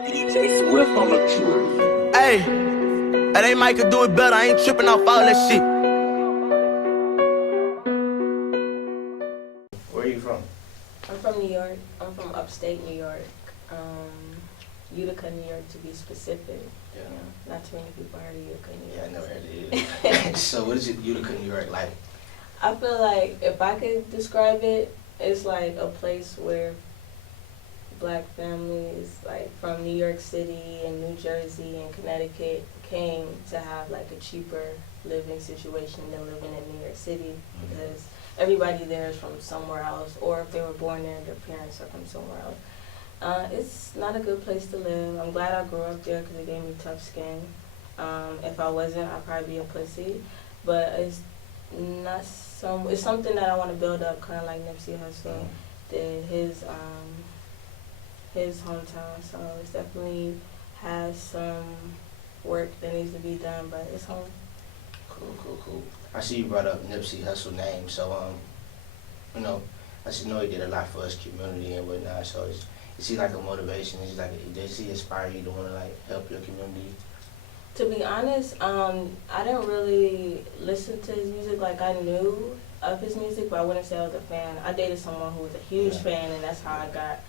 Hey, they might could do it better. I ain't tripping off all that shit. Where are you from? I'm from New York. I'm from upstate New York. Utica, New York, to be specific. Yeah. You know, not too many people heard of Utica, New York. Yeah, I never heard of it. So what is it, Utica, New York like? I feel like if I could describe it, it's like a place where black families like from New York City and New Jersey and Connecticut came to have like a cheaper living situation than living in New York City, because everybody there is from somewhere else, or if they were born there, their parents are from somewhere else. It's not a good place to live. I'm glad I grew up there because it gave me tough skin. If I wasn't, I'd probably be a pussy. But it's not it's something that I want to build up, kind of like Nipsey Hussle did his hometown. So it definitely has some work that needs to be done, but it's home. Cool. I see you brought up Nipsey Hussle name, so you know, I just know he did a lot for his community and whatnot. So is he like a motivation? Does he inspire you to want to like help your community? To be honest, I didn't really listen to his music. Like, I knew of his music, but I wouldn't say I was a fan. I dated someone who was a huge fan, and that's how I got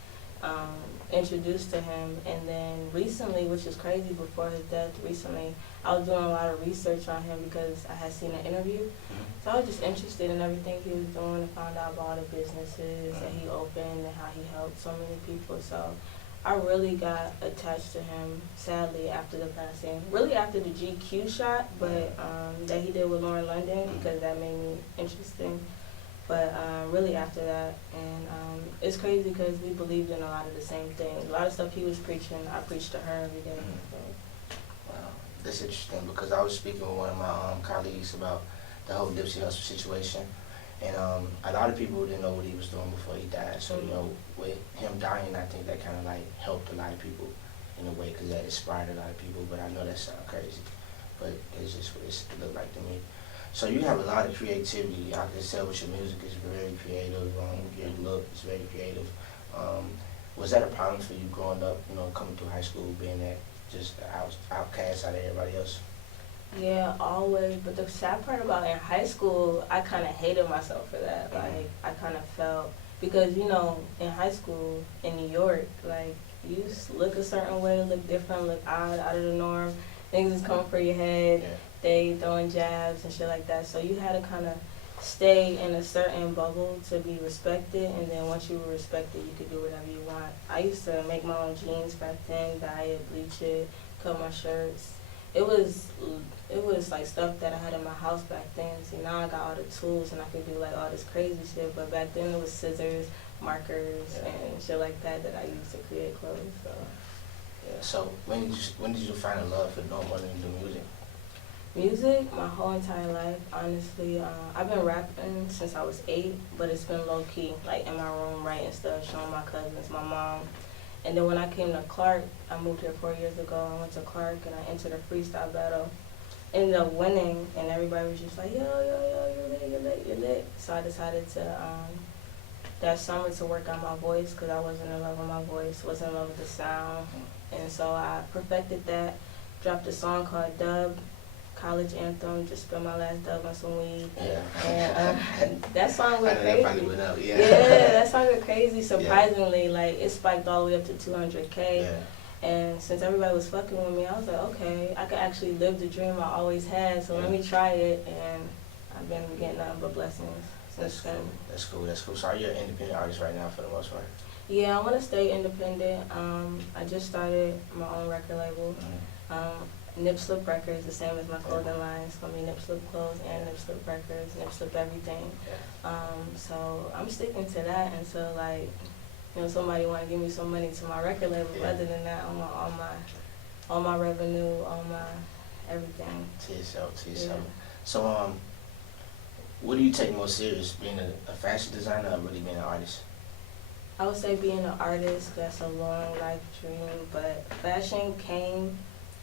introduced to him. And then recently, which is crazy, before his death recently, I was doing a lot of research on him because I had seen an interview. So I was just interested in everything he was doing and found out about all the businesses that he opened and how he helped so many people. So I really got attached to him, sadly, after the passing. Really after the GQ shot, but that he did with Lauren London, because that made me interesting. But really after that, and it's crazy because we believed in a lot of the same things. A lot of stuff he was preaching, I preached to her every day. So. Wow, that's interesting, because I was speaking with one of my colleagues about the whole Nipsey Hussle situation. And a lot of people didn't know what he was doing before he died. So, you know, with him dying, I think that kind of like helped a lot of people in a way, because that inspired a lot of people. But I know that sounds crazy, but it's just what it looked like to me. So you have a lot of creativity. I can tell with your music is very creative. Your look is very creative. Was that a problem for you growing up, you know, coming through high school, being that just outcast out of everybody else? Yeah, always. But the sad part about in high school, I kind of hated myself for that. Like, I kind of felt, because, you know, in high school in New York, like, you look a certain way, look different, look odd, out of the norm. Things is coming for your head. They throwing jabs and shit like that. So you had to kind of stay in a certain bubble to be respected, and then once you were respected, you could do whatever you want. I used to make my own jeans back then, dye it, bleach it, cut my shirts. It was like stuff that I had in my house back then. See, now I got all the tools and I can do like all this crazy shit. But back then it was scissors, markers, and shit like that I used to create clothes. So. Yeah. So when did you find a love for doing wanting to do music? Music, my whole entire life, honestly. I've been rapping since I was 8, but it's been low key, like in my room writing stuff, showing my cousins, my mom. And then when I came to Clark, I moved here 4 years ago. I went to Clark and I entered a freestyle battle. Ended up winning, and everybody was just like, yo, you're lit. So I decided to, that summer, to work on my voice, because I wasn't in love with my voice, wasn't in love with the sound. And so I perfected that, dropped a song called Dub, college anthem, just spent my last dub on some weed. And that song went crazy. That went up, yeah, that song went crazy. Surprisingly, like, it spiked all the way up to 200K. And since everybody was fucking with me, I was like, okay, I could actually live the dream I always had, so let me try it. And I've been getting nothing but blessings since then. That's cool. So are you an independent artist right now for the most part? Yeah, I want to stay independent. I just started my own record label. Nip Slip Records, the same as my clothing line. It's going to be Nip Slip Clothes and Nip Slip Records, Nip Slip everything. So I'm sticking to that until, like, you know, somebody want to give me some money to my record label. Other than that, I want all my revenue, all my everything. To yourself. So what do you take more serious, being a fashion designer or really being an artist? I would say being an artist, that's a long life dream, but fashion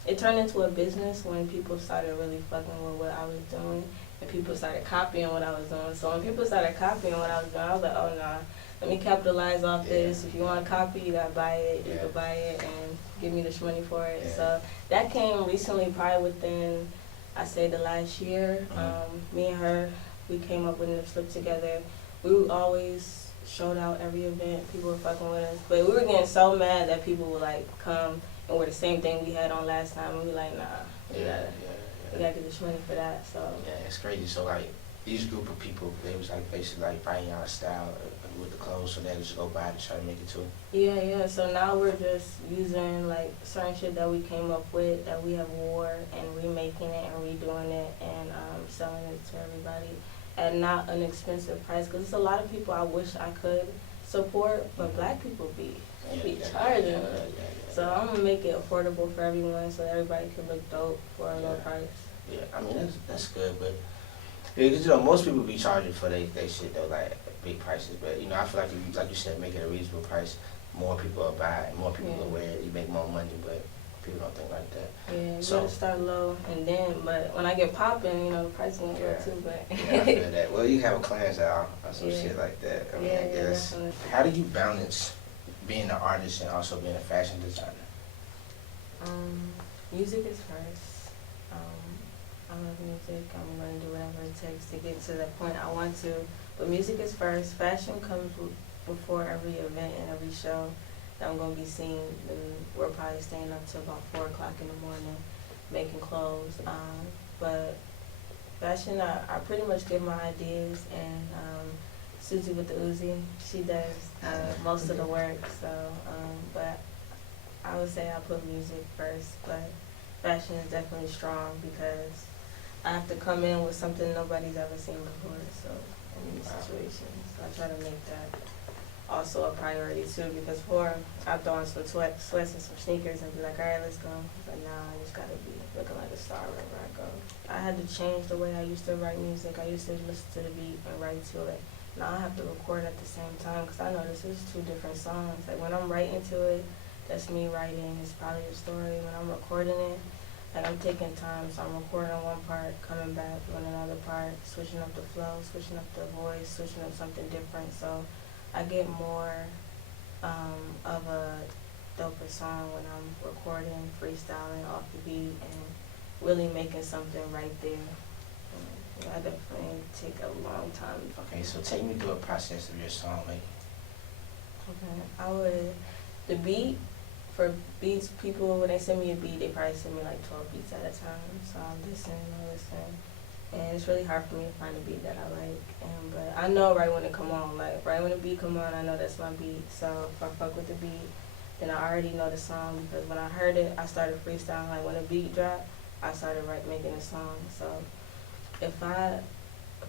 it turned into a business when people started really fucking with what I was doing, and people started copying what I was doing. So when people started copying what I was doing, I was like, oh, nah, let me capitalize off Yeah. this. If you want a copy, you gotta buy it. You Yeah. can buy it and give me this money for it. Yeah. So that came recently, probably within, I say, the last year. Me and her, we came up with a slip together. We always showed out every event. People were fucking with us, but we were getting so mad that people would like come and wear the same thing we had on last time, and we like, nah, we gotta get this money for that. So yeah, it's crazy. So like these group of people, they was like basically like buying our style with the clothes, so they just go buy it to try to make it too. yeah. So now we're just using like certain shit that we came up with that we have wore and remaking it and redoing it and selling it to everybody at not an expensive price. Cause it's a lot of people I wish I could support, but black people be charging. So I'm gonna make it affordable for everyone, so that everybody can look dope for a low price. Yeah, I mean that's good, but yeah, 'cause, you know, most people be charging for they shit though, like big prices. But you know, I feel like if you, like you said, make it a reasonable price, more people will buy it, more people will wear it. You make more money, but people don't think like that. Yeah, you So- gotta start low and then, but when I get popping, you know, the price is gonna go too. But Yeah, I feel that. Well, you have a clearance out or some Yeah. shit like that. I mean, yeah, I guess. definitely. How do you balance being an artist and also being a fashion designer? Music is first. I love music. I'm gonna do whatever it takes to get to that point I want to. But music is first. Fashion comes before every event and every show that I'm gonna be seeing. And we're probably staying up till about 4 o'clock in the morning making clothes. But fashion, I pretty much give my ideas, and Susie with the Uzi, she does most of the work. So, but I would say I put music first, but fashion is definitely strong because I have to come in with something nobody's ever seen before. So in these situations, I try to make that also a priority too, because before I throw on some sweats and some sneakers and be like, all right, let's go. But now I just gotta be looking like a star wherever I go. I had to change the way I used to write music. I used to listen to the beat and write to it. Now I have to record at the same time because I know this is 2 different songs. Like when I'm writing to it, that's me writing. It's probably a story. When I'm recording it, like I'm taking time. So I'm recording one part, coming back on another part, switching up the flow, switching up the voice, switching up something different. So I get more of a doper song when I'm recording, freestyling off the beat, and really making something right there. I definitely take a long time. Okay, so take me through a process of your song making. Okay, the beat, for beats, people, when they send me a beat, they probably send me like 12 beats at a time. So I listen. And it's really hard for me to find a beat that I like. But I know right when it come on, like right when the beat come on, I know that's my beat. So if I fuck with the beat, then I already know the song, because when I heard it, I started freestyling. Like when the beat dropped, I started making a song. So if I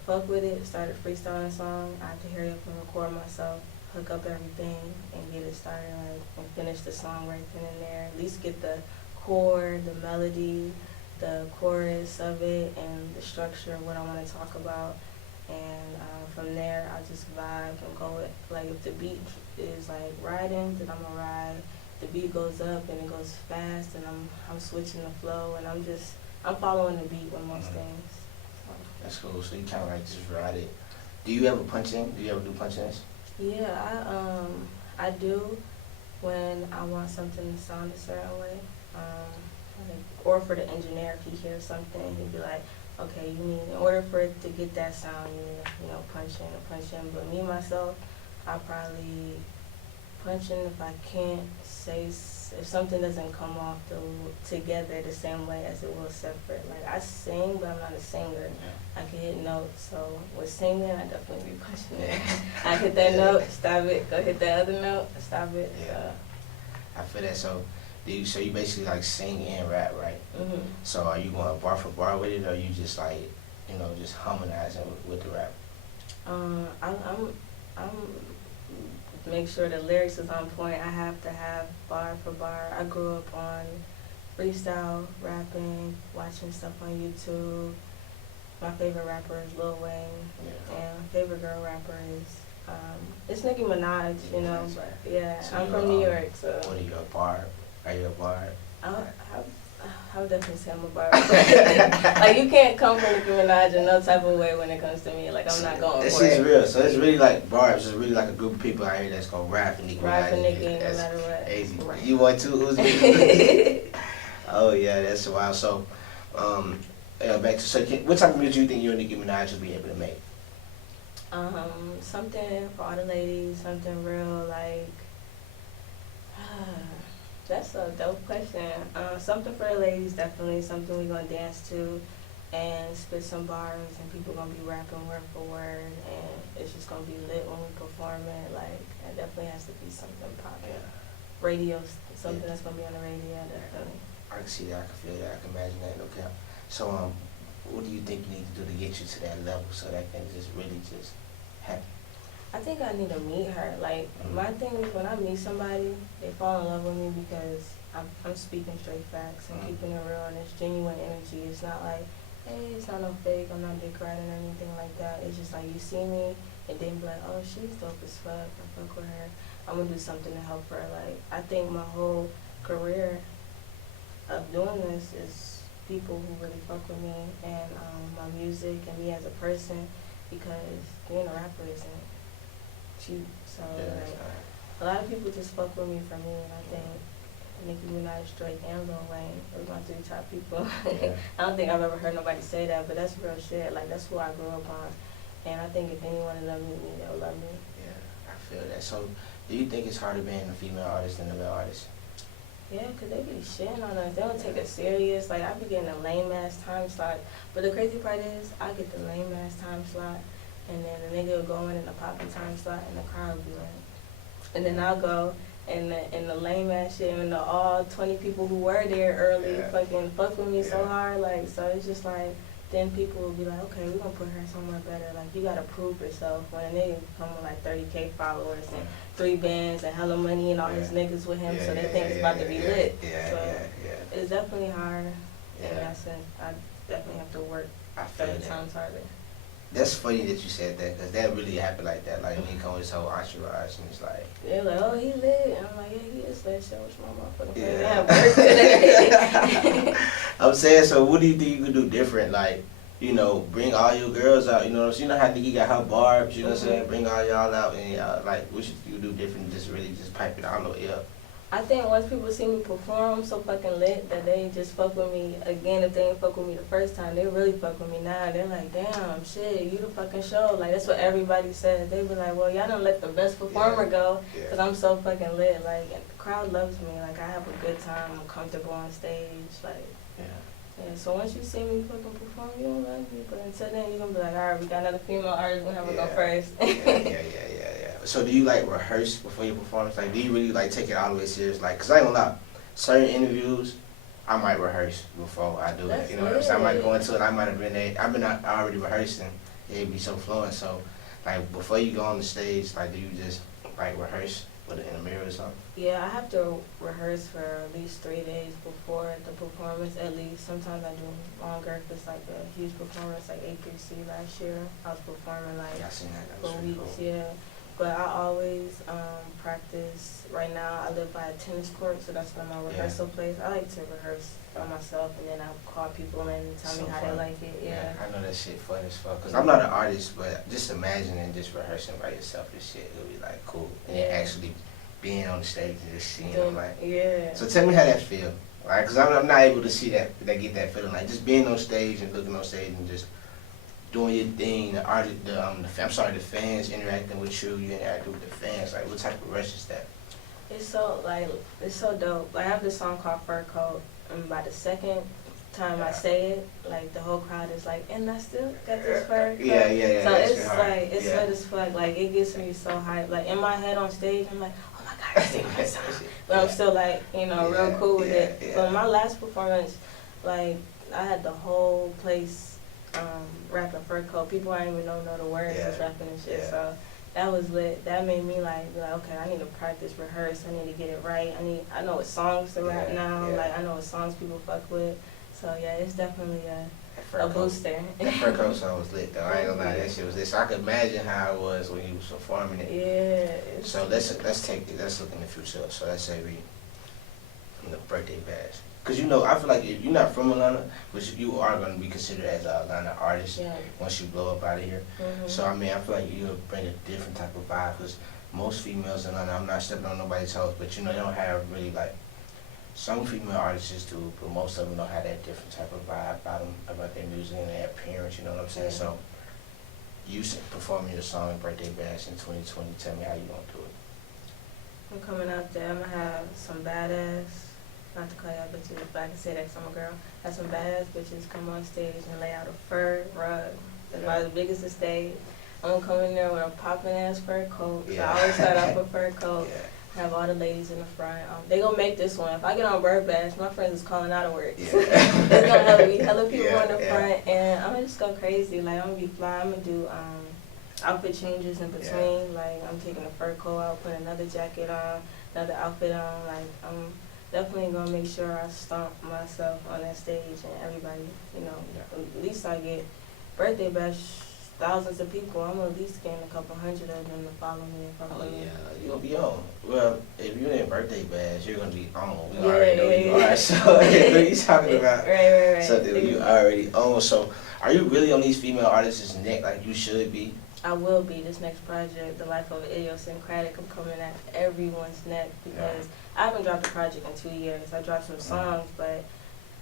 fuck with it, started freestyling a song, I have to hurry up and record myself, hook up everything, and get it started, like, and finish the song right then and there. At least get the chord, the melody, the chorus of it, and the structure of what I want to talk about. And from there, I just vibe and go with, like, if the beat is like riding, then I'm gonna ride. The beat goes up and it goes fast, and I'm switching the flow, and I'm following the beat with most things. So. That's cool. So you kind of like just ride it. Do you ever punch in? Do you ever do punch-ins? Yeah, I do when I want something to sound a certain way. Or for the engineer, if he hears something, he'd be like, okay, you need, in order for it to get that sound, you need to, punch in. But me, myself, I probably punch in if I can't say, if something doesn't come off together the same way as it will separate. Like, I sing, but I'm not a singer. I can hit notes, so with singing, I definitely be punching in. I hit that note, stop it, go hit that other note, stop it. Yeah. I feel that. So you basically like sing and rap, right? Mm-hmm. So are you going bar for bar with it, or you just like, just harmonizing with the rap? I'm make sure the lyrics is on point. I have to have bar for bar. I grew up on freestyle rapping, watching stuff on YouTube. My favorite rapper is Lil Wayne, and my favorite girl rapper is it's Nicki Minaj. Right. Yeah, So I'm from New York, so. What are you, a bar? Are you a bar? I I would definitely say I'm a barber. Like, you can't come for Nicki Minaj in no type of way when it comes to me. Like, I'm not going This for is it. real. So it's really like barbs. It's really like a group of people out here that's gonna rap for Nicki Minaj. Ride for Nicki no That's matter what. crazy. Right. You want to? Uzi? Oh yeah, that's wild. So, back to what type of music do you think you and Nicki Minaj will be able to make? Something for all the ladies. Something real like. That's a dope question. Something for the ladies, definitely. Something we're gonna dance to and spit some bars, and people gonna be rapping word for word, and it's just gonna be lit when we perform it. Like, it definitely has to be something popular. Radio, something that's gonna be on the radio, definitely. I can see that. I can feel that. I can imagine that. No cap. So, what do you think you need to do to get you to that level so that can just really just happen? I think I need to meet her. Like, my thing is when I meet somebody, they fall in love with me because I'm speaking straight facts and keeping it real, and it's genuine energy. It's not like, hey, it's not no fake, I'm not dick riding or anything like that. It's just like you see me and then be like, oh, she's dope as fuck. I fuck with her. I'm gonna do something to help her. Like, I think my whole career of doing this is people who really fuck with me and my music and me as a person, because being a rapper isn't cheap. So like, a lot of people just fuck with me for me, and I think Nicki Minaj, Drake, and Lil Wayne are my 3 top people. Yeah. I don't think I've ever heard nobody say that, but that's real shit. Like, that's who I grew up on, and I think if anyone of them meet me, they'll love me. Yeah, I feel that. So, do you think it's harder being a female artist than a male artist? Yeah, because they be shitting on us. They don't take us serious. Like, I be getting a lame-ass time slot. But the crazy part is, I get the lame-ass time slot, and then the nigga will go in the popping time slot, and the crowd will be like. And then I'll go, and the lame-ass shit, and all 20 people who were there early fucking fuck with me so hard. Like, so it's just like, then people will be like, okay, we're going to put her somewhere better. Like, you got to prove yourself. When a nigga come with like 30K followers and 3 bands and hella money and all his niggas with him, so they think it's about to be lit. It's definitely hard in that sense. I definitely have to work 30 times harder. That's funny that you said that, because that really happened like that. Like, me come with his whole entourage, and it's like... They're like, oh, he lit. And I'm like, yeah, he is lit. Show us my motherfucking friend. Yeah. Work today. I'm saying, so what do you think you could do different? Like, you know, bring all your girls out, you know, so you know how Nicki got her barbs, you know what I'm saying? Bring all y'all out, and like, what should you do different? Just really just pipe it all the way up. I think once people see me perform, I'm so fucking lit that they just fuck with me again. If they didn't fuck with me the first time, they really fuck with me now. They're like, damn, shit, you the fucking show. Like, that's what everybody says. They be like, well, y'all done let the best performer go, because I'm so fucking lit. Like, and the crowd loves me. Like, I have a good time. I'm comfortable on stage. Like, yeah, so once you see me fucking perform, you don't love me. But until then, you're going to be like, all right, we got another female artist. We're going to have her go first. So do you, like, rehearse before your performance? Like, do you really, like, take it all the way serious? Like, because I ain't gonna lie, certain interviews, I might rehearse before I do it. You know what I'm saying? I might go into it, I might have been there. I've been already rehearsing. It'd be so fluent. So, like, before you go on the stage, like, do you just, like, rehearse in the mirror or something? Yeah, I have to rehearse for at least 3 days before the performance, at least. Sometimes I do longer if it's like a huge performance, like A3C last year. I was performing like for weeks, But I always practice. Right now, I live by a tennis court, so that's my rehearsal place. I like to rehearse by myself, and then I call people in and tell me how they like it. Yeah, I know that shit fun as fuck. Cause I'm not an artist, but just imagining just rehearsing by yourself and shit, it'll be like cool. And then actually being on the stage and just seeing them, like. Yeah. So tell me how that feel, right? Cause I'm not able to see that get that feeling, like just being on stage and looking on stage and just doing your thing, the fans interacting with you, you interacting with the fans. Like, what type of rush is that? It's so dope. Like, I have this song called Fur Coat, and by the second time I say it, like, the whole crowd is like, and I still got this fur coat. Yeah. So it's like, it's lit as fuck. Like, it gets me so hyped. Like, in my head on stage, I'm like, oh my God, this is my song. But I'm still like, you know, real cool with it. But my last performance, like, I had the whole place rapping Fur Coat. People I didn't even know the words was rapping and shit. So that was lit. That made me like, be like, okay, I need to practice, rehearse. I need to get it right. I know what songs to rap now. Like, I know what songs people fuck with. So yeah, it's definitely a booster. That Fur Coat song was lit though. I ain't gonna lie, that shit was lit. So I could imagine how it was when you was performing it. Yeah. So let's look in the future. So let's say we the birthday bash. Cause you know, I feel like if you're not from Atlanta, which you are gonna be considered as an Atlanta artist Yeah. once you blow up out of here. Mhm. So I mean, I feel like you'll bring a different type of vibe. Cause most females in Atlanta, I'm not stepping on nobody's toes, but you know, they don't have really like. Some female artists do, but most of them don't have that different type of vibe about their music and their appearance. You know what I'm saying? Yeah. So, you performing your song Birthday Bash in 2020. Tell me how you gonna do it. I'm coming out there. I'm gonna have some badass, not to call y'all bitches, but I can say that 'cause I'm a girl. Have some badass bitches come on stage and lay out a fur rug. That's about as big as the stage. I'm gonna come in there with a poppin' ass fur coat. So I always start off with fur coat. Yeah. Have all the ladies in the front. They gonna make this one. If I get on Bird Bash, my friends is calling out of work. Yeah. There's gonna be hella people Yeah, in the yeah. front, and I'm gonna just go crazy. Like I'm gonna be fly. I'm gonna do outfit changes in between. Like I'm taking a fur coat out, putting another jacket on, another outfit on. Like I'm definitely gonna make sure I stomp myself on that stage, and everybody, you know, at least I get Birthday Bash. Thousands of people, I'm at least getting a couple hundred of them to follow me and fuck Oh with me. yeah, you're gonna be on. Well, if you're in Birthday Bash, you're gonna be on. We Yeah, already know yeah, you yeah. are. So what are you talking about? Right. Something you already own. So are you really on these female artists' neck like you should be? I will be. This next project, The Life of Idiosyncratic, I'm coming at everyone's neck because I haven't dropped a project in 2 years. I dropped some songs, but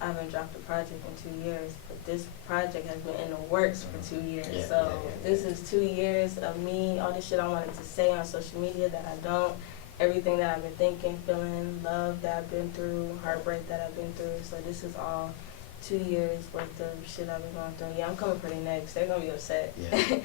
I haven't dropped a project in 2 years. But this project has been in the works for 2 years. Yeah, So yeah. this is 2 years of me, all the shit I wanted to say on social media that I don't, everything that I've been thinking, feeling, love that I've been through, heartbreak that I've been through. So this is all 2 years worth of shit I've been going through. Yeah, I'm coming for the next. They're gonna be upset. Yeah.